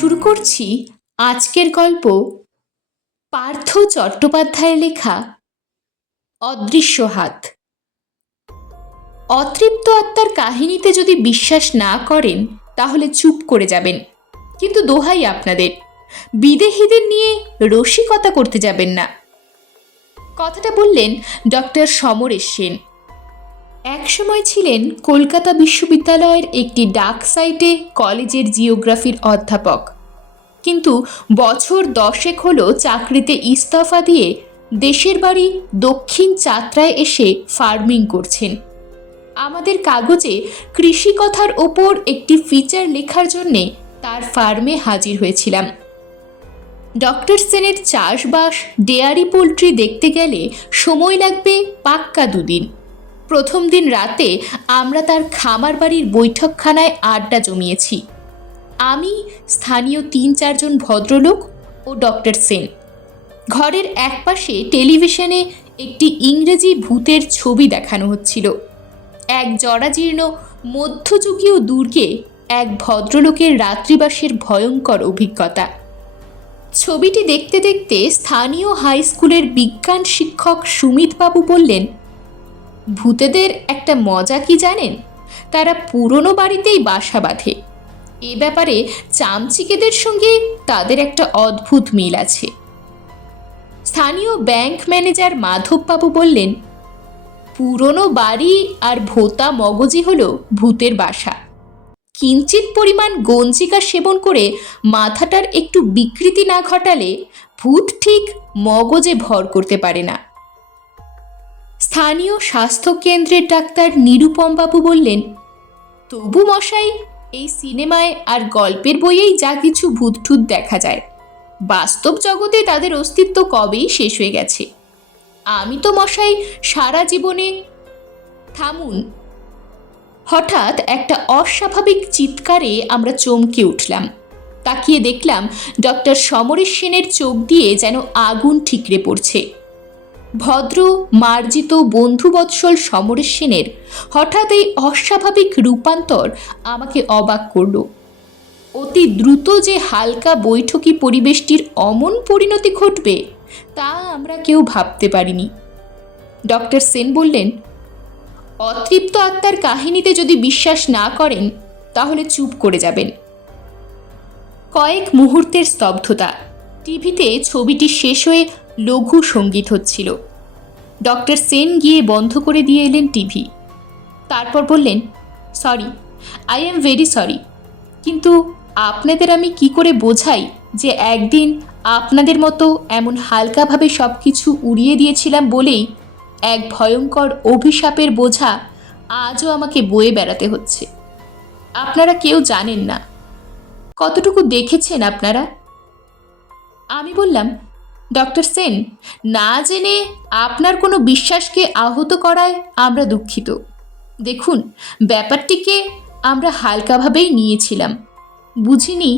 শুরু করছি আজকের গল্প পার্থ চট্টোপাধ্যায়ের লেখা অদৃশ্য হাত। অতৃপ্ত আত্মার কাহিনীতে যদি বিশ্বাস না করেন, তাহলে চুপ করে যাবেন। কিন্তু দোহাই আপনাদের, বিদেহীদের নিয়ে রসিকতা করতে যাবেন না। কথাটা বললেন ডক্টর সমরেশ সেন। একসময় ছিলেন কলকাতা বিশ্ববিদ্যালয়ের একটি ডাক সাইটে কলেজের জিওগ্রাফির অধ্যাপক। কিন্তু বছর দশেক হলো চাকরিতে ইস্তফা দিয়ে দেশের বাড়ি দক্ষিণ চাত্রায় এসে ফার্মিং করছেন। আমাদের কাগজে কৃষি কথার ওপর একটি ফিচার লেখার জন্যে তার ফার্মে হাজির হয়েছিলাম। ডক্টর সেনের চাষবাস, ডেয়ারি পোলট্রি দেখতে গেলে সময় লাগবে পাক্কা দুদিন। প্রথম দিন রাতে আমরা তার খামার বাড়ির বৈঠকখানায় আড্ডা জমিয়েছি। আমি, স্থানীয় তিন চারজন ভদ্রলোক ও ডক্টর সেন। ঘরের একপাশে টেলিভিশনে একটি ইংরেজি ভূতের ছবি দেখানো হচ্ছিল। এক জরাজীর্ণ, মধ্যযুগীয় দুর্গে এক ভদ্রলোকের রাত্রিবাসের ভয়ঙ্কর অভিজ্ঞতা। ছবিটি দেখতে দেখতে স্থানীয় হাই স্কুলের বিজ্ঞান শিক্ষক সুমিতবাবু বললেন ভূতেদের একটা মজা কি জানেন? তারা পুরনো বাড়িতেই বাসা বাঁধে। এ ব্যাপারে চামচিকেদের সঙ্গে তাদের একটা অদ্ভুত মিল আছে। স্থানীয় ব্যাংক ম্যানেজার মাধববাবু বললেন, পুরনো বাড়ি আর ভোতা মগজি হলো ভূতের বাসা। কিঞ্চিত পরিমাণ গঞ্জিকা সেবন করে মাথাটার একটু বিকৃতি না ঘটালে ভূত ঠিক মগজে ভর করতে পারে না। স্থানীয় স্বাস্থ্য কেন্দ্রের ডাক্তার নিরুপমবাবু বললেন, তবু মশাই, এই সিনেমায় আর গল্পের বইয়েই যা কিছু ভূতঠুত দেখা যায়, বাস্তব জগতে তাদের অস্তিত্ব কবেই শেষ হয়ে গেছে। আমি তো মশাই সারা জীবনে থামুন। হঠাৎ একটা অস্বাভাবিক চিৎকারে আমরা চমকে উঠলাম। তাকিয়ে দেখলাম ডক্টর সমরেশ সেনের চোখ দিয়ে যেন আগুন ঠিকরে পড়ছে। ভদ্র, মার্জিত, বন্ধুবৎসল সমরেশ সেনের হঠাৎ এই অস্বাভাবিক রূপান্তর আমাকে অবাক করল। অতি দ্রুত যে হালকা বৈঠকি পরিবেশটির অমন পরিণতি ঘটবে, তা আমরা কেউ ভাবতে পারিনি। ডক্টর সেন বললেন, অতৃপ্ত আত্মার কাহিনীতে যদি বিশ্বাস না করেন, তাহলে চুপ করে যাবেন। কয়েক মুহূর্তের স্তব্ধতা। টিভিতে ছবিটি শেষ হয়ে লঘু সংগীত হচ্ছিল। ডক্টর সেন গিয়ে বন্ধ করে দিয়ে এলেন টিভি। তারপর বললেন, sorry, I am very sorry. কিন্তু আপনাদের আমি কি করে বোঝাই যে একদিন আপনাদের মতো এমন হালকাভাবে সব কিছু উড়িয়ে দিয়েছিলাম বলেই এক ভয়ঙ্কর অভিশাপের বোঝা আজও আমাকে বয়ে বেড়াতে হচ্ছে। আপনারা কেউ জানেন না। কতটুকু দেখেছেন আপনারা? আমি বললাম ডক্টর সেন, না জেনে আপনার কোনো বিশ্বাসকে আহত করায় আমরা দুঃখিত। দেখুন, ব্যাপারটিকে আমরা হালকাভাবেই নিয়েছিলাম। বুঝিনি?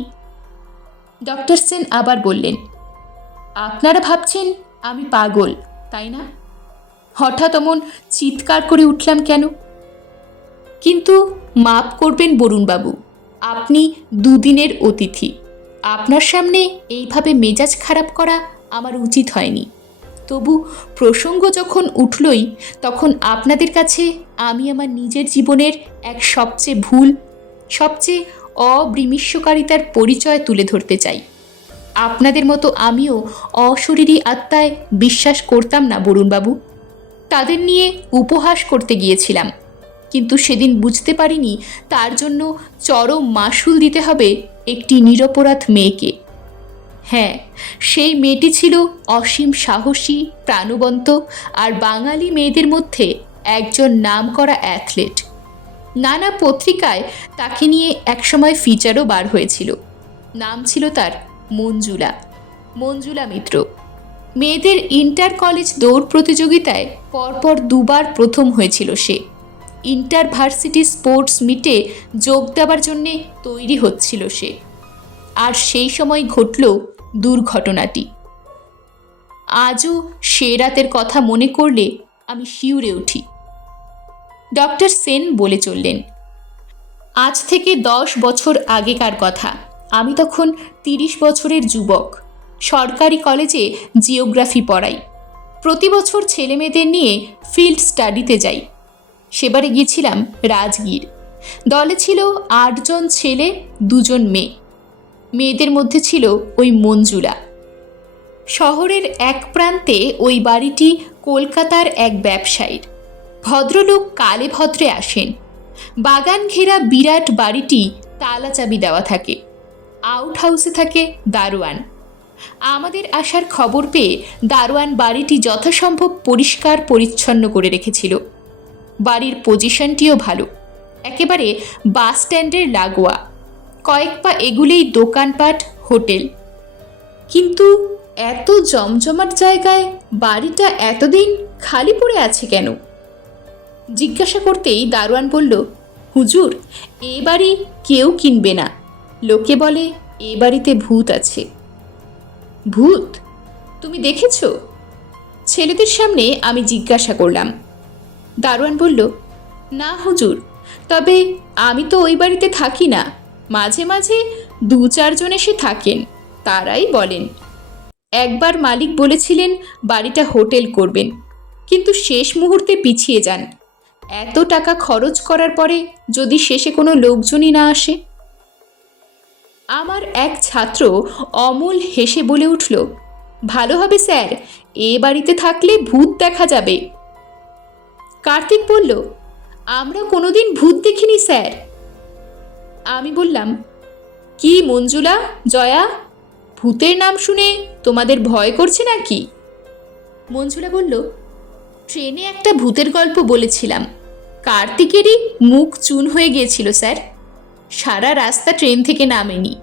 ডক্টর সেন আবার বললেন, আপনারা ভাবছেন আমি পাগল, তাই না? হঠাৎ অমন চিৎকার করে উঠলাম কেন? কিন্তু মাপ করবেন বরুণবাবু, আপনি দুদিনের অতিথি। আপনার সামনে এইভাবে মেজাজ খারাপ করা আমার উচিত হয়নি। তবু প্রসঙ্গ যখন উঠলই, তখন আপনাদের কাছে আমি আমার নিজের জীবনের এক সবচেয়ে ভুল, সবচেয়ে অবৃমিষ্যকারিতার পরিচয় তুলে ধরতে চাই। আপনাদের মতো আমিও অশরীরী আত্মায় বিশ্বাস করতাম না বরুণবাবু। তাদের নিয়ে উপহাস করতে গিয়েছিলাম। কিন্তু সেদিন বুঝতে পারিনি তার জন্য চরম মাসুল দিতে হবে একটি নিরপরাধ মেয়েকে। হ্যাঁ সেই মেয়েটি ছিল অসীম সাহসী, প্রাণবন্ত আর বাঙালি মেয়েদের মধ্যে একজন নাম করা অ্যাথলেট নানা পত্রিকায় তাকে নিয়ে একসময় ফিচারও বার হয়েছিল। নাম ছিল তার মঞ্জুলা মঞ্জুলা মিত্র। মেয়েদের ইন্টার কলেজ দৌড় প্রতিযোগিতায় পরপর দুবার প্রথম হয়েছিল সে। ইন্টার ভার্সিটি স্পোর্টস মিটে যোগ দেওয়ার জন্যে তৈরি হচ্ছিল সে। আর সেই সময় ঘটল দুর্ঘটনাটি। আজও সে রাতের কথা মনে করলে আমি শিউরে উঠি। ডক্টর সেন বলে চললেন, আজ থেকে দশ বছর আগেকার কথা। আমি তখন তিরিশ বছরের যুবক। সরকারি কলেজে জিওগ্রাফি পড়াই। প্রতি বছর ছেলেমেয়েদের নিয়ে ফিল্ড স্টাডিতে যাই। সেবারে গিয়েছিলাম রাজগীর। দলে ছিল আটজন ছেলে, দুজন মেয়ে। মেয়েদের মধ্যে ছিল ওই মঞ্জুলা। শহরের এক প্রান্তে ওই বাড়িটি কলকাতার এক ব্যবসায়ীর। ভদ্রলোক কালে ভদ্রে আসেন। বাগান ঘেরা বিরাট বাড়িটি তালা চাবি দেওয়া থাকে। আউট হাউসে থাকে দারোয়ান। আমাদের আসার খবর পেয়ে দারোয়ান বাড়িটি যথাসম্ভব পরিষ্কার পরিচ্ছন্ন করে রেখেছিল। বাড়ির পজিশনটিও ভালো। একেবারে বাস স্ট্যান্ডের লাগোয়া। কয়েক পা এগুলেই দোকানপাট, হোটেল। কিন্তু এত জমজমাট জায়গায় বাড়িটা এতদিন খালি পড়ে আছে কেন? জিজ্ঞাসা করতেই দারোয়ান বলল, হুজুর, এ বাড়ি কেউ কিনবে না। লোকে বলে, এ বাড়িতে ভূত আছে। ভূত? তুমি দেখেছ? ছেলেদের সামনে আমি জিজ্ঞাসা করলাম। দারোয়ান বলল, না হুজুর, তবে আমি তো ওই বাড়িতে থাকি না। মাঝে মাঝে দু চারজন এসে থাকেন, তারাই বলেন, একবার মালিক বলেছিলেন বাড়িটা হোটেল করবেন, কিন্তু শেষ মুহূর্তে পিছিয়ে যান। এত টাকা খরচ করার পরে যদি শেষে কোনো লোকজনই না আসে? আমার এক ছাত্র অমল হেসে বলে উঠল, ভালো হবে স্যার, এ বাড়িতে থাকলে ভূত দেখা যাবে। কার্তিক বলল, আমরা কোনোদিন ভূত দেখিনি স্যার। আমি বললাম, কি মঞ্জুলা, জয়া? ভূতের নাম শুনে তোমাদের ভয় করছে নাকি? মঞ্জুলা বলল, ট্রেনে একটা ভূতের গল্প বলেছিলাম। কার্তিকেরই মুখ চুন হয়ে গিয়েছিল, স্যার। সারা রাস্তা ট্রেন থেকে নামেনি।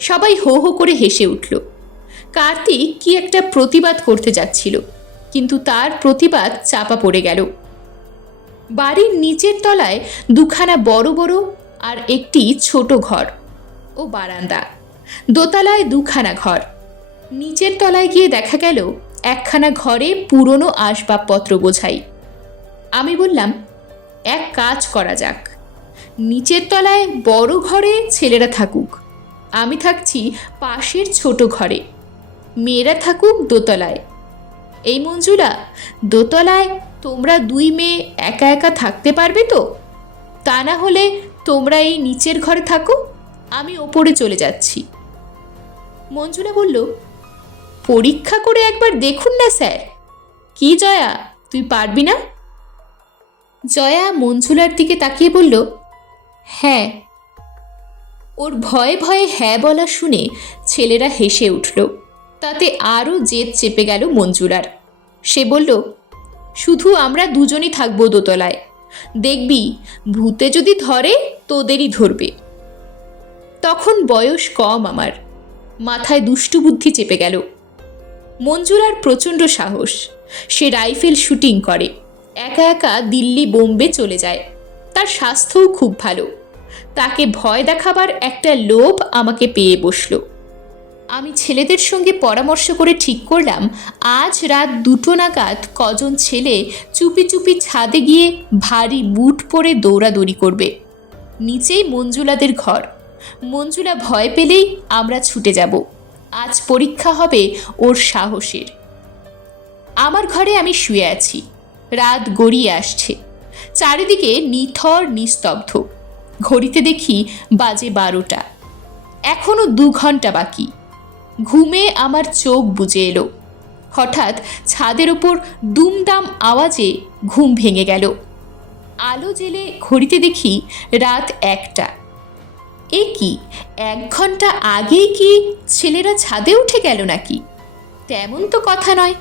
সবাই হো হো করে হেসে উঠল। কার্তিক কি একটা প্রতিবাদ করতে যাচ্ছিল, কিন্তু তার প্রতিবাদ চাপা পড়ে গেল। বাড়ির নিচের তলায় দুখানা বড় বড় আর একটি ছোট ঘর ও বারান্দা। দোতলায় দুখানা ঘর। নিচের তলায় গিয়ে দেখা গেল একখানা ঘরে পুরনো আসবাবপত্র বোঝাই। আমি বললাম, এক কাজ করা যাক। নিচের তলায় বড় ঘরে ছেলেরা থাকুক। আমি থাকছি পাশের ছোট ঘরে। মেয়েরা থাকুক দোতলায়। এই মঞ্জুলা, দোতলায় তোমরা দুই মেয়ে একা একা থাকতে পারবে তো? তা না হলে তোমরা এই নিচের ঘরে থাকো, আমি ওপরে চলে যাচ্ছি। মঞ্জুলা বলল, পরীক্ষা করে একবার দেখুন না স্যার। কি জয়া, তুই পারবি না? জয়া মঞ্জুলার দিকে তাকিয়ে বলল হ্যাঁ। ওর ভয়ে ভয়ে হ্যাঁ বলা শুনে ছেলেরা হেসে উঠল। তাতে আরও জেদ চেপে গেল মঞ্জুলার সে বলল, শুধু আমরা দুজনই থাকব দোতলায়। দেখবি, ভূতে যদি ধরে, তোদেরই ধরবে। তখন বয়স কম আমার। মাথায় দুষ্টু বুদ্ধি চেপে গেল। মঞ্জুলার প্রচণ্ড সাহস। সে রাইফেল শুটিং করে। একা একা দিল্লি বোম্বে চলে যায়। তার স্বাস্থ্যও খুব ভালো। তাকে ভয় দেখাবার একটা লোভ আমাকে পেয়ে বসল। আমি ছেলেদের সঙ্গে পরামর্শ করে ঠিক করলাম, আজ রাত দুটো নাগাদ কজন ছেলে চুপি চুপি ছাদে গিয়ে ভারী বুট পরে দৌড়াদৌড়ি করবে। নিচেই মঞ্জুলাদের ঘর। মঞ্জুলা ভয় পেলেই আমরা ছুটে যাব। আজ পরীক্ষা হবে ওর সাহসের। আমার ঘরে আমি শুয়ে আছি। রাত গড়িয়ে আসছে। চারিদিকে নিথর নিস্তব্ধ। ঘড়িতে দেখি বাজে বারোটা। এখনও দু ঘণ্টা বাকি। ঘুমে আমার চোখ বুজে এলো। হঠাৎ ছাদের ওপর দুমদাম আওয়াজে ঘুম ভেঙে গেল। আলো জেলে ঘড়িতে দেখি রাত একটা। এ কি, এক ঘণ্টা আগেই কি ছেলেরা ছাদে উঠে গেল নাকি? তেমন তো কথা নয়।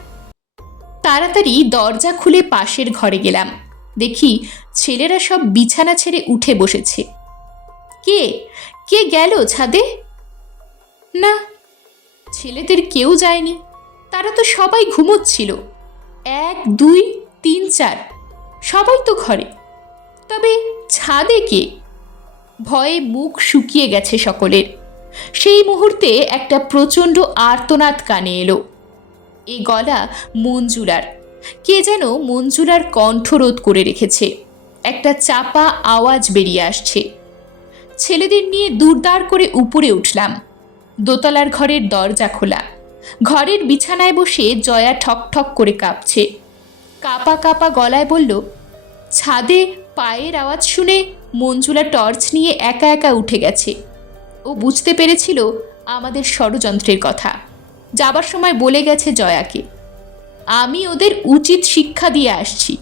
তাড়াতাড়ি দরজা খুলে পাশের ঘরে গেলাম। দেখি ছেলেরা সব বিছানা ছেড়ে উঠে বসেছে। কে? কে গেল ছাদে? না ছেলেদের কেউ যায়নি, তারা তো সবাই ঘুমোচ্ছিল। এক, দুই, তিন, চার, সবাই তো ঘরে। তবে ছাদে কে? ভয়ে মুখ শুকিয়ে গেছে সকলের। সেই মুহূর্তে একটা প্রচণ্ড আর্তনাদ কানে এলো। এ গলা মঞ্জুলার কে যেন মঞ্জুলার কণ্ঠরোধ করে রেখেছে। একটা চাপা আওয়াজ বেরিয়ে আসছে। ছেলেদের নিয়ে দুর্দার করে উপরে উঠলাম। দোতলার ঘরের দরজা খোলা। ঘরের বিছানায় বসে জয়া ঠক ঠক করে কাঁপছে। কাপা কাপা গলায় বলল, ছাদে পায়ের আওয়াজ শুনে মঞ্জুলা টর্চ নিয়ে একা একা উঠে গেছে। ও বুঝতে পেরেছিল আমাদের ষড়যন্ত্রের কথা। যাবার সময় বলে গেছে জয়াকে, আমি ওদের উচিত শিক্ষা দিয়ে আসছি।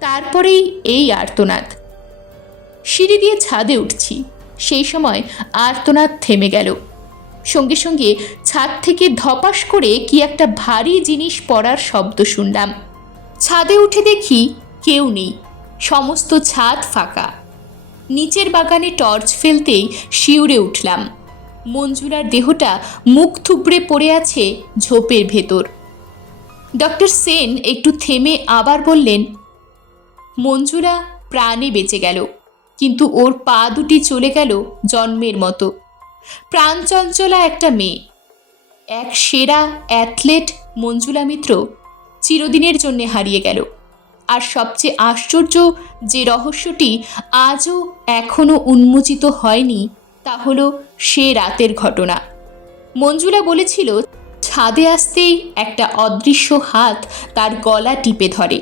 তারপরেই এই আর্তনাদ। সিঁড়ি দিয়ে ছাদে উঠছি। সেই সময় আর্তনাদ থেমে গেল। সঙ্গে সঙ্গে ছাদ থেকে ধপাস করে কি একটা ভারী জিনিস পড়ার শব্দ শুনলাম। ছাদে উঠে দেখি কেউ নেই, সমস্ত ছাদ ফাঁকা। নিচের বাগানে টর্চ ফেলতেই শিউরে উঠলাম। মঞ্জুলার দেহটা মুখ থুবড়ে পড়ে আছে ঝোপের ভেতর। ডক্টর সেন একটু থেমে আবার বললেন, মঞ্জুরা প্রাণে বেঁচে গেল, কিন্তু ওর পা দুটি চলে গেল জন্মের মতো। প্রাণচঞ্চলা একটা মেয়ে। এক সেরা অ্যাথলেট মঞ্জুলা মিত্র চিরদিনের জন্য হারিয়ে গেল। আর সবচেয়ে আশ্চর্য যে রহস্যটি আজও এখনও উন্মোচিত হয়নি, তা হলো সে রাতের ঘটনা। মঞ্জুলা বলেছিল, ছাদে আসতেই একটা অদৃশ্য হাত তার গলা টিপে ধরে।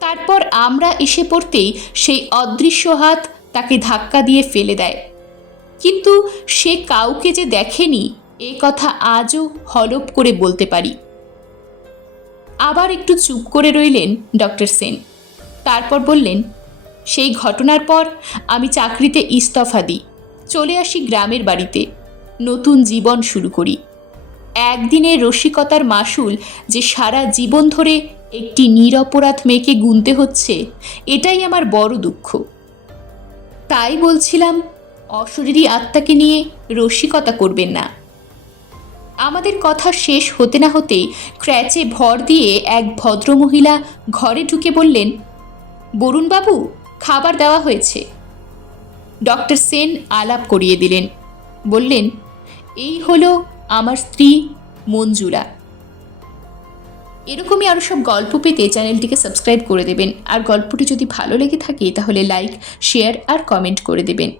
তারপর আমরা এসে পড়তেই সেই অদৃশ্য হাত তাকে ধাক্কা দিয়ে ফেলে দেয়। কিন্তু সে কাউকে যে দেখেনি, এ কথা আজও হলপ করে বলতে পারি। আবার একটু চুপ করে রইলেন ডক্টর সেন। তারপর বললেন, সেই ঘটনার পর আমি চাকরিতে ইস্তফা দিই। চলে আসি গ্রামের বাড়িতে। নতুন জীবন শুরু করি। একদিনের রসিকতার মাসুল যে সারা জীবন ধরে একটি নিরপরাধ মেয়েকে গুনতে হচ্ছে, এটাই আমার বড় দুঃখ। তাই বলছিলাম অশরীরী আত্মাকে নিয়ে রসিকতা করবেন না। আমাদের কথা শেষ হতে না হতেই ক্র্যাচে ভর দিয়ে এক ভদ্রমহিলা ঘরে ঢুকে বললেন, বরুণবাবু, খাবার দেওয়া হয়েছে। ডক্টর সেন আলাপ করিয়ে দিলেন। বললেন, এই হলো আমার স্ত্রী মঞ্জুরা এরকমই আরও সব গল্প পেতে চ্যানেলটিকে সাবস্ক্রাইব করে দেবেন। আর গল্পটি যদি ভালো লেগে থাকে, তাহলে লাইক, শেয়ার আর কমেন্ট করে দেবেন।